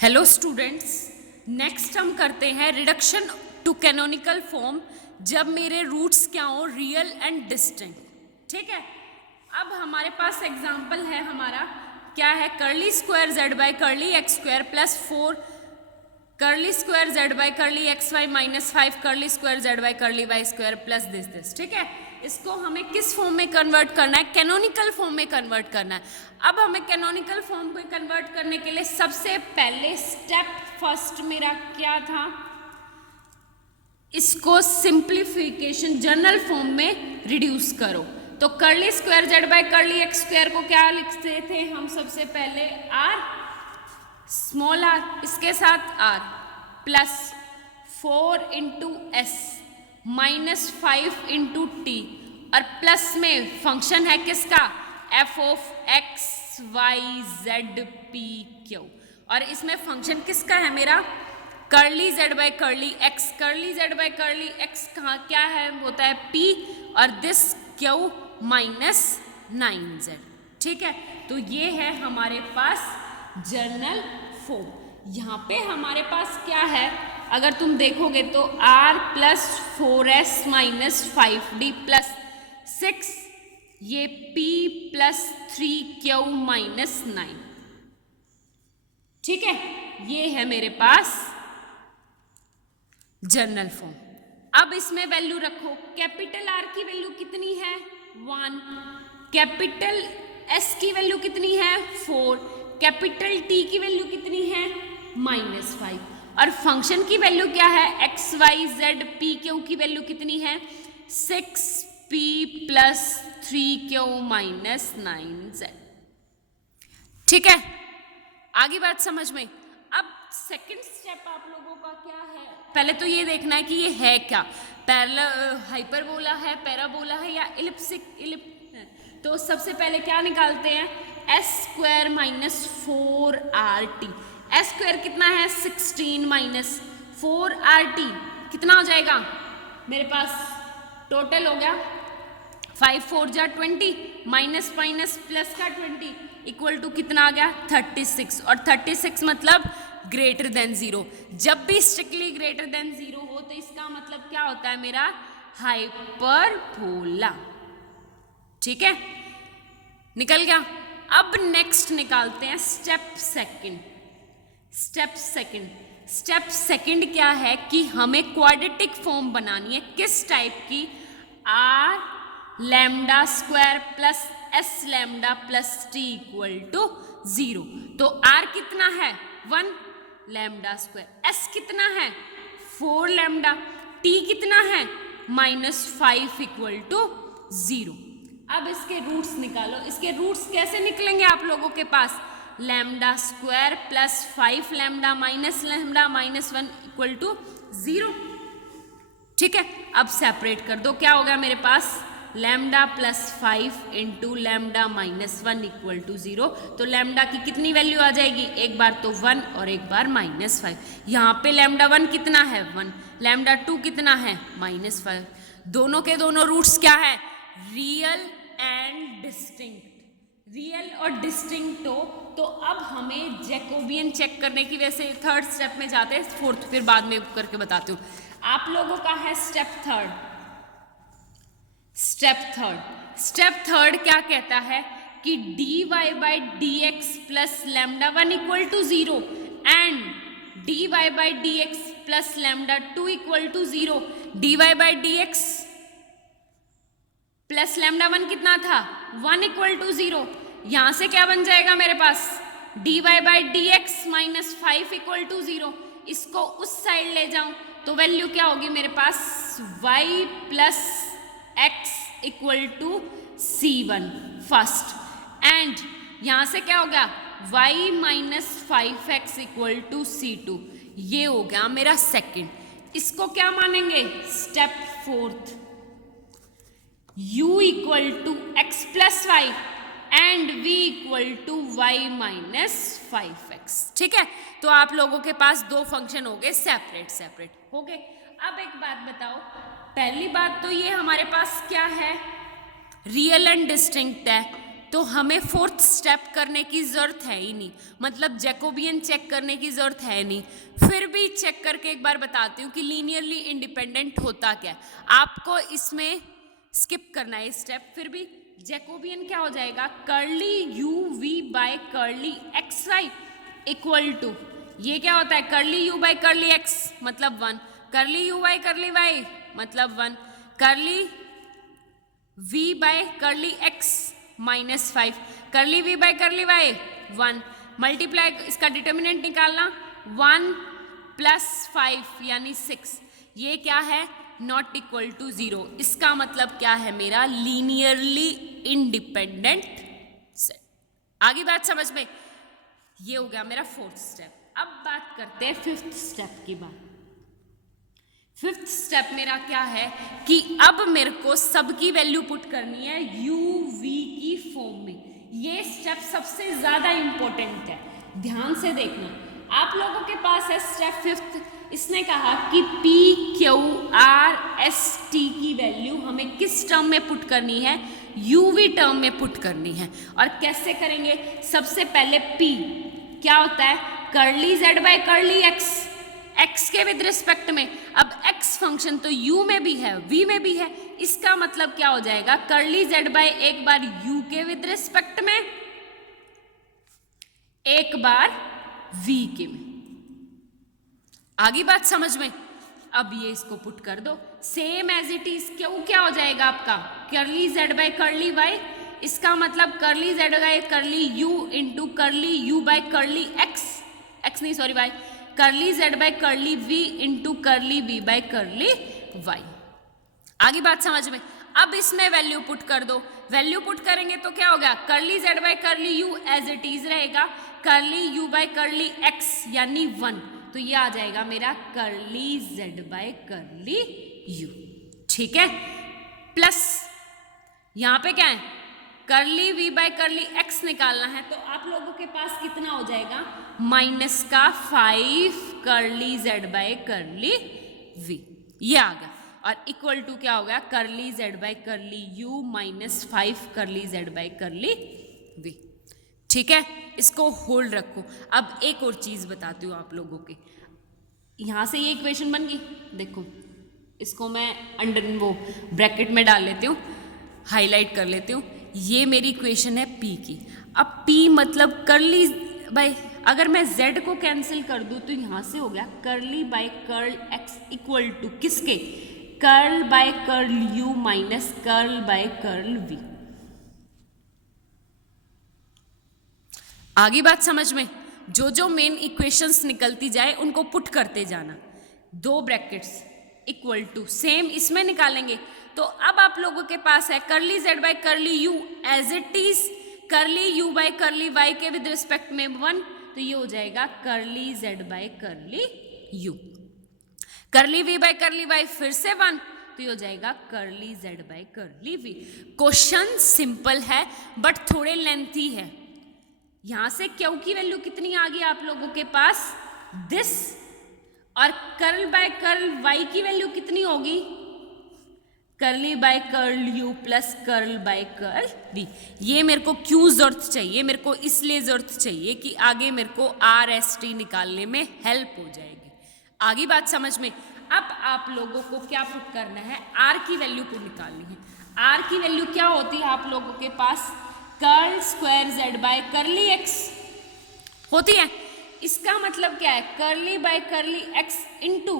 Hello students, next हम करते हैं रिडक्शन टू कैनोनिकल फॉर्म जब मेरे रूट्स क्या हो रियल एंड डिस्टिंक्ट। ठीक है, अब हमारे पास एग्जांपल है हमारा क्या है, curly square Z by curly X square plus 4 curly square Z by curly x Y minus 5 curly square Z by curly Y square plus this. ठीक है, इसको हमें किस फॉर्म में कन्वर्ट करना है? कैनोनिकल फॉर्म में कन्वर्ट करना है। अब हमें कैनोनिकल फॉर्म को कन्वर्ट करने के लिए सबसे पहले स्टेप फर्स्ट मेरा क्या था, इसको सिंप्लीफिकेशन जनरल फॉर्म में रिड्यूस करो। तो curly square Z by curly X square को क्या लिखते थे हम? सबसे पहले आर स्मॉल आर, इसके साथ R plus 4 into S minus 5 into T, और प्लस में फंक्शन है किसका? F of X Y Z P Q, और इसमें फंक्शन किसका है मेरा? Curly Z by curly X. Curly Z by curly X कहाँ क्या है? होता है पी, और दिस क्यू माइनस 9z। ठीक है, तो ये है हमारे पास जनरल फॉर्म। यहाँ पे हमारे पास क्या है, अगर तुम देखोगे तो r plus 4s minus 5d plus 6, ये p प्लस 3q माइनस 9। ठीक है, ये है मेरे पास जनरल फॉर्म। अब इसमें वैल्यू रखो, कैपिटल R की वैल्यू कितनी है? 1, कैपिटल S की वैल्यू कितनी है? 4, कैपिटल T की वैल्यू कितनी है? -5, और फंक्शन की वैल्यू क्या है? X Y Z P Q की वैल्यू कितनी है? 6p plus 3q minus 9z। ठीक है, आगे बात समझ में। अब सेकंड स्टेप आप लोगों का क्या है? पहले तो ये देखना है कि ये है क्या, हाइपरबोला है, पैराबोला है या इलिप्स है। तो सबसे पहले क्या निकालते हैं? S square minus 4rt। S square कितना है? 16 माइनस 4rt कितना हो जाएगा मेरे पास? टोटल हो गया 5 4 जा 20 माइनस माइनस प्लस का 20 इक्वल टू कितना आ गया? 36, और 36 मतलब ग्रेटर देन 0। जब भी स्ट्रिक्टली ग्रेटर देन 0 हो तो इसका मतलब क्या होता है मेरा? हाइपरबोला। ठीक है, निकल गया। अब नेक्स्ट निकालते हैं स्टेप सेकंड। स्टेप सेकंड क्या है कि हमें क्वाड्रेटिक फॉर्म बनानी है। किस टाइप की? r lambda square plus s lambda plus t equal to 0। तो r कितना है? 1 लैम्डा स्क्वायर, s कितना है? 4 लैम्डा, t कितना है? -5 इक्वल टू 0। अब इसके रूट्स निकालो। इसके रूट्स कैसे निकलेंगे आप लोगों के पास? Lambda square plus 5 lambda minus 1 equal to 0। ठीक है, अब सेपरेट कर दो। क्या होगा मेरे पास? Lambda plus 5 into lambda minus 1 equal to 0। तो लैम्डा की कितनी वैल्यू आ जाएगी? एक बार तो 1 और एक बार -5। यहाँ पे लैम्डा 1 कितना है? 1। लैम्डा 2 कितना है? -5। दोनों के दोनों रूट्स क्या है? Real and distinct. रियल और डिस्टिंक्ट हो तो अब हमें जैकोबियन चेक करने की, वैसे थर्ड स्टेप में जाते हैं, फोर्थ फिर बाद में करके बताती हूँ। आप लोगों का है स्टेप थर्ड क्या कहता है कि dy by d x plus lambda 1 equal to 0 and dy by d x plus lambda 2 equal to 0। dy by d x plus lambda 1 कितना था? 1 इक्वल टू 0। यहां से क्या बन जाएगा मेरे पास? dy by d x minus 5 equal to 0। इसको उस साइड ले जाऊं तो वैल्यू क्या होगी मेरे पास? y plus x equal to c1 first, and यहां से क्या होगा? y minus 5x equal to c2। ये हो गया मेरा सेकंड। इसको क्या मानेंगे? Step fourth, u equal to x plus y and v equal to y minus 5x। ठीक है, तो आप लोगों के पास दो फंक्शन हो गए सेपरेट हो गए। अब एक बात बताओ, पहली बात तो ये हमारे पास क्या है? रियल एंड डिस्टिंक्ट है। तो हमें फोर्थ स्टेप करने की ज़रूरत है ही नहीं, मतलब जैकोबियन चेक करने की ज़रूरत है नहीं। फिर भी चेक करके एक बार बताती हूँ कि लीनियरली इंडिपेंडेंट होता क्या है। आपको इसमें स्किप करना है स्टेप। फिर भी जैकोबियन क्या हो जाएगा, curly u v by curly x y equal to, ये क्या होता है, curly u by curly x मतलब 1, curly u by curly y मतलब 1, curly v by curly x -5, curly v by curly y 1, multiply इसका डिटर्मिनेंट निकालना 1 + 5 यानी 6, ये क्या है, नॉट इक्वल टू 0। इसका मतलब क्या है, मेरा लीनियरली इंडिपेंडेंट सेट। आगे बात समझ में, ये हो गया मेरा फोर्थ स्टेप। अब बात करते हैं फिफ्थ स्टेप की बात। फिफ्थ स्टेप मेरा क्या है कि अब मेरे को सबकी वैल्यू पुट करनी है u v की फॉर्म में। ये स्टेप सबसे ज्यादा इंपॉर्टेंट है, ध्यान से देखना। आप लोगों के पास है स्टेप फिफ्थ, इसने कहा कि p q r s t की वैल्यू हमें किस टर्म में पुट करनी है, uv टर्म में पुट करनी है। और कैसे करेंगे, सबसे पहले p क्या होता है, curly z by curly x, x के विद रिस्पेक्ट में। अब x फंक्शन तो u में भी है v में भी है, इसका मतलब क्या हो जाएगा, कर्ली z बाय एक बार u के विद रिस्पेक्ट में, एक बार v के में। आगे बात समझ में। अब ये इसको पुट कर दो, सेम एज इट इज, क्या हो जाएगा आपका, curly z by curly y, इसका मतलब curly z by curly u into curly u by curly x नहीं sorry y, curly z by curly v into curly v by curly y। आगे बात समझ में। अब इसमें वैल्यू पुट कर दो, वैल्यू पुट करेंगे तो क्या होगा, curly z by curly u as it is रहेगा, curly u by curly x यानी 1, तो ये आ जाएगा मेरा curly z by curly u, ठीक है। प्लस यहां पे क्या है, curly v by curly x निकालना है, तो आप लोगों के पास कितना हो जाएगा, -5 curly z by curly v, ये आ गया। और इक्वल टू क्या हो गया, curly z by curly u -5 curly z by curly v, ठीक है। इसको होल्ड रखो। अब एक और चीज बताती हूँ आप लोगों के, यहां से ये इक्वेशन बन गई, देखो इसको मैं अंडर वो ब्रैकेट में डाल लेती हूँ, हाईलाइट कर लेती हूँ। ये मेरी इक्वेशन है p की। अब p मतलब कर्ली बाय, अगर मैं z को कैंसिल कर दूं तो यहां से हो गया curly by curl x equal to किसके, curl by curl u minus curl by curl v। आगे बात समझ में। जो मेन इक्वेशंस निकलती जाए उनको पुट करते जाना, 2 ब्रैकेट्स इक्वल टू, सेम इसमें निकालेंगे। तो अब आप लोगों के पास है curly z by curly u as it is, curly u by curly y के विद रिस्पेक्ट में 1, तो ये हो जाएगा curly z by curly u, curly v by curly y फिर से 1, तो ये हो जाएगा curly z by curly v। Question simple है बट थोड़े लेंथी है। यहां से क्यू की वैल्यू कितनी आ गई आप लोगों के पास, दिस, और कर्ल बाय कर्ल y की वैल्यू कितनी होगी, curly by curl u plus curl by curl v। ये मेरे को क्यों जरूरत चाहिए, मेरे को इसलिए जरूरत चाहिए कि आगे मेरे को आर एस टी निकालने में हेल्प हो जाएगी। आगे बात समझ में। अब आप लोगों को क्या पुट करना है, आर की वैल्यू को निकालनी है। आर की वैल्यू क्या होती है आप लोगों के पास, curl square z by curly x होती है। इसका मतलब क्या है, curly by curly x into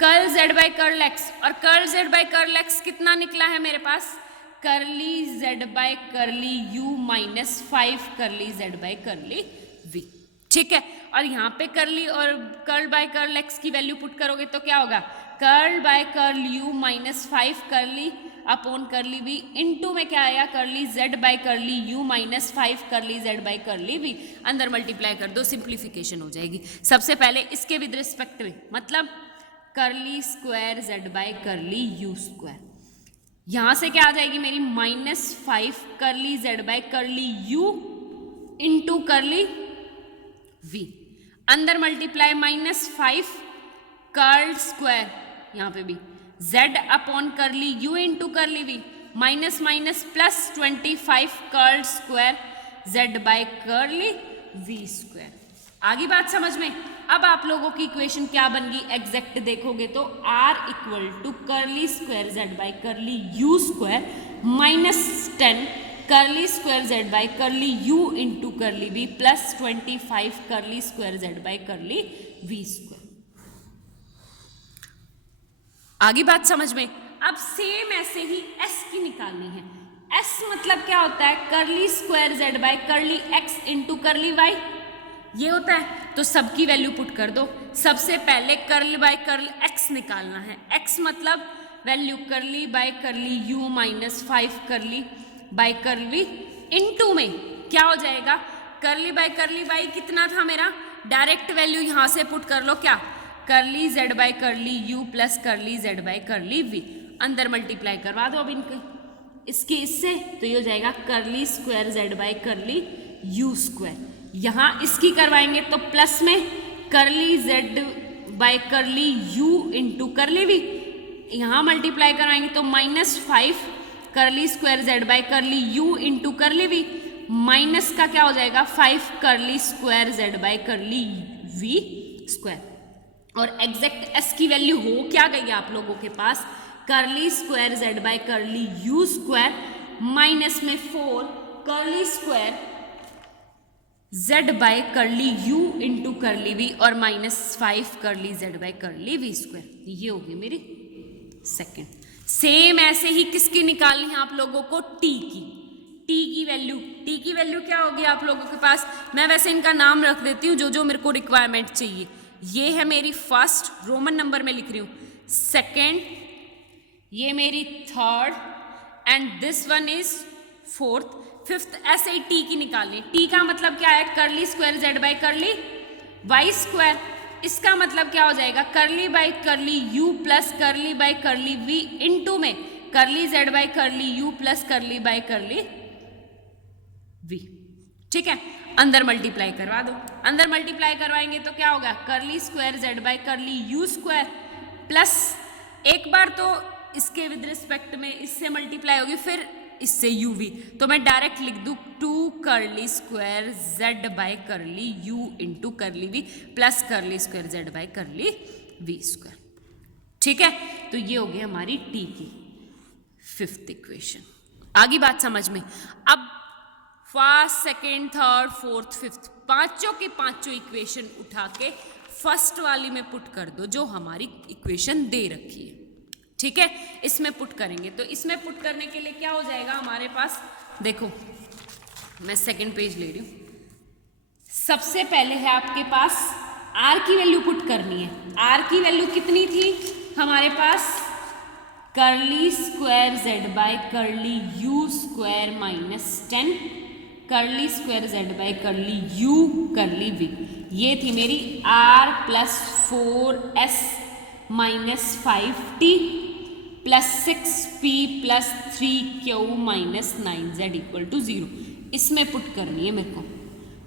curl z by curl x, और curl z by curl x कितना निकला है मेरे पास, curly z by curly u minus 5 curly z by curly v, ठीक है। और यहाँ पे कर्ली और कर्ल बाय कर्ल x की वैल्यू पुट करोगे तो क्या होगा, curl by curl u minus 5 curly upon curly v into में क्या आया, curly z by curly u minus 5 curly z by curly v, अंदर मल्टीप्लाई कर दो, सिंप्लीफिकेशन हो जाएगी। सबसे पहले इसके विद रिस्पेक्ट में, मतलब curly square z by curly u square, यहां से क्या आ जाएगी मेरी -5 curly z by curly u into curly v, अंदर मल्टीप्लाई -5 कर्ल स्क्वायर, यहाँ पे भी z upon curly u into curly v, minus minus plus 25 curl square z by curly v square. आगे बात समझ में। अब आप लोगों की इक्वेशन क्या बन गई एग्जैक्ट देखोगे तो r equal to curly square z by curly u square minus 10 curly square z by curly u into curly v plus 25 curly square z by curly v square. आगे बात समझ में। अब सेम ऐसे ही s की निकालनी है। s मतलब क्या होता है, curly square z by curly x into curly y, ये होता है। तो सबकी वैल्यू पुट कर दो। सबसे पहले कर्ल बाय कर्ल x निकालना है। x मतलब value curly by curly u minus 5 curly by curly into में क्या हो जाएगा, कर्ली बाय कर्ली y कितना था मेरा, डायरेक्ट वैल्यू यहां से पुट कर लो, क्या, curly z by curly u plus curly z by curly v। अंदर मल्टीप्लाई करवा दो अब इनके इसके इससे, तो ये हो जाएगा curly square z by curly u square. यहाँ इसकी करवाएंगे तो प्लस में curly z by curly u into curly v, यहाँ मल्टीप्लाई करवाएंगे तो minus 5 curly square z by curly u into curly v, minus का क्या हो जाएगा 5 curly square z by curly v square. और एग्जैक्ट s की वैल्यू हो क्या गई आप लोगों के पास, curly square z by curly u square minus में 4 curly square z by curly u into curly v और minus 5 curly z by curly v square. ये होगी मेरी सेकंड। सेम ऐसे ही किसकी निकालनी है आप लोगों को, t की वैल्यू क्या होगी आप लोगों के पास। मैं वैसे इनका नाम रख देती हूँ जो जो मेरे को रिक्वायरमेंट चाहिए। ये है मेरी फर्स्ट, रोमन नंबर में लिख रही हूँ, सेकेंड, ये मेरी third and this one is fourth, fifth. ऐसे ही टी की निकालनी। टी का मतलब क्या है, curly square z by curly Y square. इसका मतलब क्या हो जाएगा, curly by curly u plus curly by curly v into में curly z by curly u plus curly by curly v. ठीक है, अंदर मल्टीप्लाई करवा दो। अंदर मल्टीप्लाई करवाएंगे तो क्या होगा, curly square z by curly u square plus एक बार तो इसके विद रिस्पेक्ट में इससे मल्टीप्लाई होगी, फिर इससे यू वी। तो मैं डायरेक्ट लिख दूं 2 curly square z by curly u into curly v plus curly square z by curly v square. ठीक है, तो ये हो गई हमारी टी की फिफ्थ इक्वेशन। आगे बात समझ में। अब first, second, third, fourth, fifth पांचों के पांचों इक्वेशन उठा के फर्स्ट वाली में पुट कर दो जो हमारी इक्वेशन दे रखी है। ठीक है, इसमें पुट करेंगे तो इसमें पुट करने के लिए क्या हो जाएगा हमारे पास, देखो मैं सेकेंड पेज ले रही हूं। सबसे पहले है आपके पास आर की वैल्यू पुट करनी है। आर की वैल्यू कितनी थी हमारे पास, curly square z by curly u square minus 10 curly square z by curly u curly v. ये थी मेरी R plus 4s minus 5t plus 6p plus 3q minus 9z equal to 0। इसमें put करनी है मेरे को,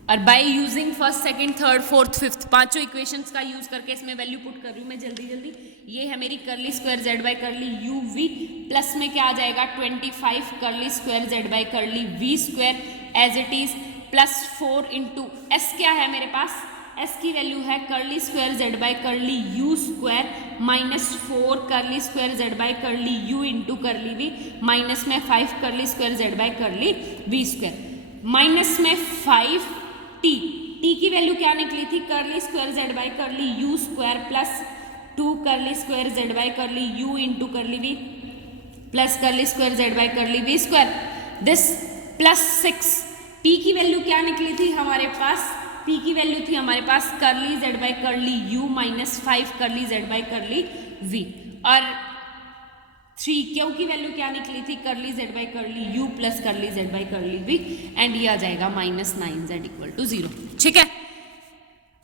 और by using first, second, third, fourth, fifth पांचों इक्वेशंस का यूज करके इसमें वैल्यू पुट कर रही हूँ मैं जल्दी जल्दी। ये है मेरी curly square z by curly u v plus में क्या आ जाएगा 25 curly square z by curly v square as it is plus 4 into s क्या है मेरे पास, एस की वैल्यू है curly square z by curly u square minus 4 curly square z by curly u into curly v minus में 5 curly square z by curly v square minus में 5 T. T की वैल्यू क्या निकली थी, curly square z by curly u square plus 2 curly square z by curly u into curly v plus curly square z by curly v square this plus 6। P की value क्या निकली थी हमारे पास, P की value थी हमारे पास curly z by curly u minus 5 curly z by curly v, और 3q की वैल्यू क्या निकली थी, curly z by curly u plus curly z by curly v and ये आ जाएगा माइनस 9z इक्वल टू 0। ठीक है,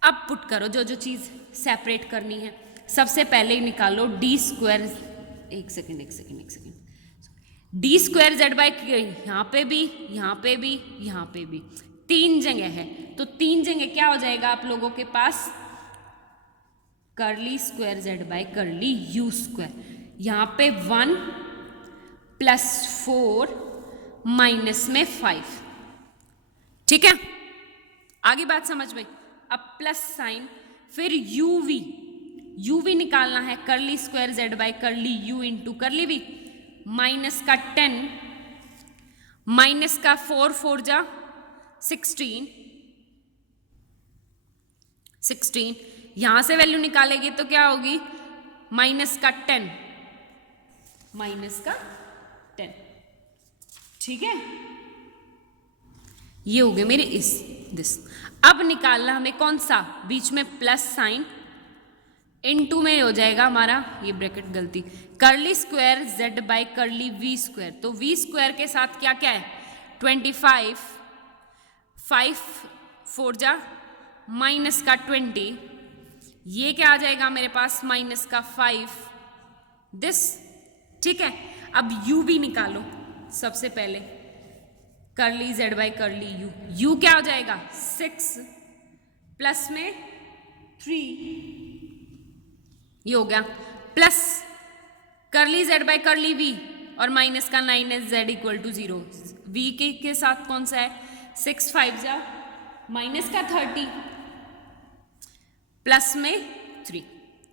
अब पुट करो जो जो चीज सेपरेट करनी है। सबसे पहले निकालो डी स्क्वायर, एक second d square z by, यहाँ पे भी यहाँ पे भी यहाँ पे भी 3 जगह है, तो 3 जगह क्या हो जाएगा आप लोगों के पास, curly square z by curly u square. यहाँ पे 1 +4 माइनस में 5। ठीक है, आगे बात समझ में। अब प्लस साइन, फिर यूवी निकालना है, करली स्क्वायर जेड बाय करली u into curly v, minus का 10 माइनस का 4 4 जा 16 यहां से वैल्यू निकालेगी तो क्या होगी, माइनस का 10 ठीक है, ये हो गए मेरे दिस। अब निकालना हमें कौन सा, बीच में प्लस साइन, इनटू में हो जाएगा हमारा, ये ब्रैकेट गलती, curly square z by curly v square. तो वी स्क्वायर के साथ क्या क्या है, 25 5 4 जा माइनस का 20, ये क्या आ जाएगा मेरे पास, माइनस का 5 दिस। ठीक है, अब यू भी निकालो सबसे पहले, करली जेड बाई करली यू क्या हो जाएगा 6 प्लस में 3, ये हो गया, plus curly z by curly v और माइनस का 9 जेड इक्वल टू 0। वी के साथ कौन सा है, 6 5 जा माइनस का 30 प्लस में 3।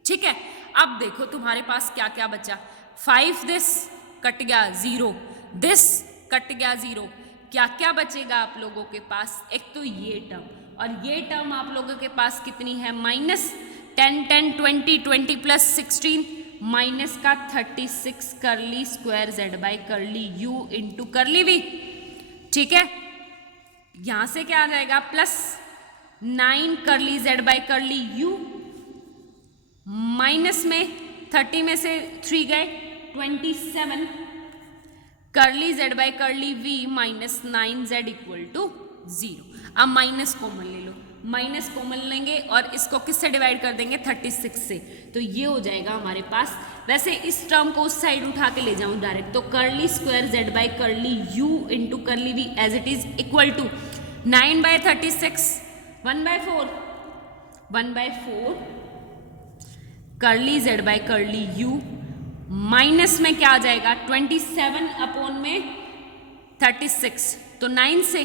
ठीक है, अब देखो तुम्हारे पास क्या क्या बचा, 5 दिस कट गया 0, दिस कट गया 0, क्या क्या बचेगा आप लोगों के पास, एक तो ये टर्म, और ये टर्म आप लोगों के पास कितनी है, माइनस 10 10 20 20 प्लस 16 माइनस का 36 करली square Z by curly u into curly we. ठीक है, यहां से क्या आ जाएगा, plus 9 curly z by curly u, minus में 30 में से 3 गए 27 curly z by curly v minus 9 z equal to 0। अब माइनस कॉमन ले लो, माइनस कॉमन लेंगे और इसको किससे डिवाइड कर देंगे, 36 से, तो ये हो जाएगा हमारे पास। वैसे इस टर्म को उस साइड उठा के ले जाऊं डायरेक्ट, तो curly square Z by curly u into curly v as it is equal to 9/36 1/4 curly z by curly u minus में क्या आ जाएगा, 27 अपॉन में 36, तो 9 से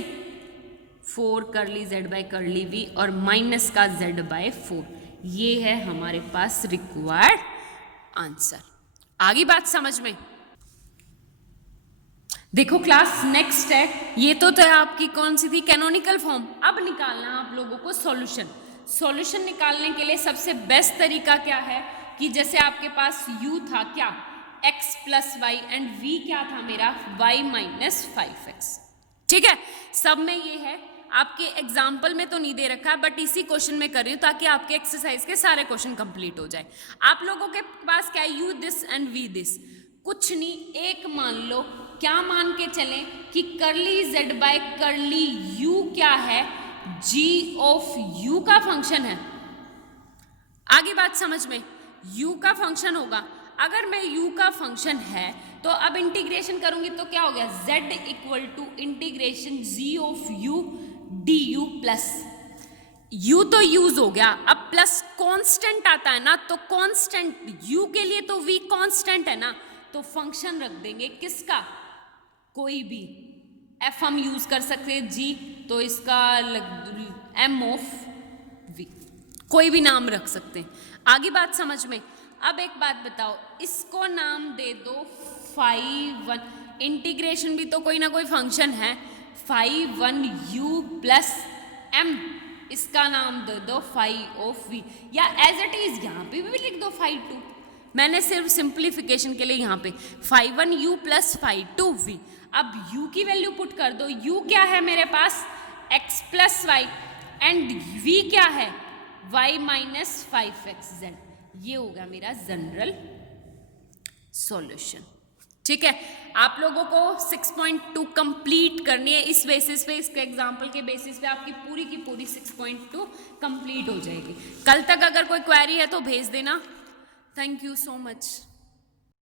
4 curly z by curly v और माइनस का जेड बाय 4, ये है हमारे पास रिक्वायर्ड आंसर। आगे बात समझ में। देखो क्लास नेक्स्ट है, ये तो है आपकी कौन सी थी, कैनोनिकल फॉर्म। अब निकालना आप लोगों को सॉल्यूशन निकालने के लिए सबसे बेस्ट तरीका क्या है कि जैसे आपके पास u था क्या, x plus y and v क्या था मेरा, y माइनस 5x। ठीक है, सब में ये है, आपके एग्जाम्पल में तो नहीं दे रखा बट इसी क्वेश्चन में कर रही हूँ ताकि आपके एक्सरसाइज के सारे क्वेश्चन कंप्लीट हो जाए। आप लोगों के पास क्या है, u this and v this, कुछ नहीं, एक मान लो, क्या मान के चलें कि करली जेड बाय करली u क्या है, g ऑफ u का फंक्शन है। आगे बात समझ में, u का फंक्शन होगा, अगर मैं u का फंक्शन है तो अब इंटीग्रेशन करूंगी तो क्या हो गया, z equal to integration g of u du plus u तो यूज हो गया, अब प्लस कांस्टेंट आता है ना, तो कांस्टेंट u के लिए तो v कांस्टेंट है ना, तो फंक्शन रख देंगे किसका, कोई भी, f हम यूज कर सकते हैं, g तो इसका m ऑफ v, कोई भी नाम रख सकते हैं। आगे बात समझ में। अब एक बात बताओ, इसको नाम दे दो phi 1, इंटीग्रेशन भी तो कोई ना कोई फंक्शन है, phi 1 u प्लस m, इसका नाम दे दो phi ऑफ v, या एज इट इज यहाँ पे भी लिख दो phi 2, मैंने सिर्फ सिंप्लीफिकेशन के लिए यहाँ पे phi 1 u plus phi 2 v। अब u की वैल्यू पुट कर दो, u क्या है मेरे पास, x plus y and v क्या है, y माइनस 5xz, ये होगा मेरा जनरल सॉल्यूशन। ठीक है, आप लोगों को 6.2 कंप्लीट करनी है, इस बेसिस पे, इसके एग्जाम्पल के बेसिस पे आपकी पूरी की पूरी 6.2 कंप्लीट हो जाएगी। कल तक अगर कोई क्वेरी है तो भेज देना। Thank you so much.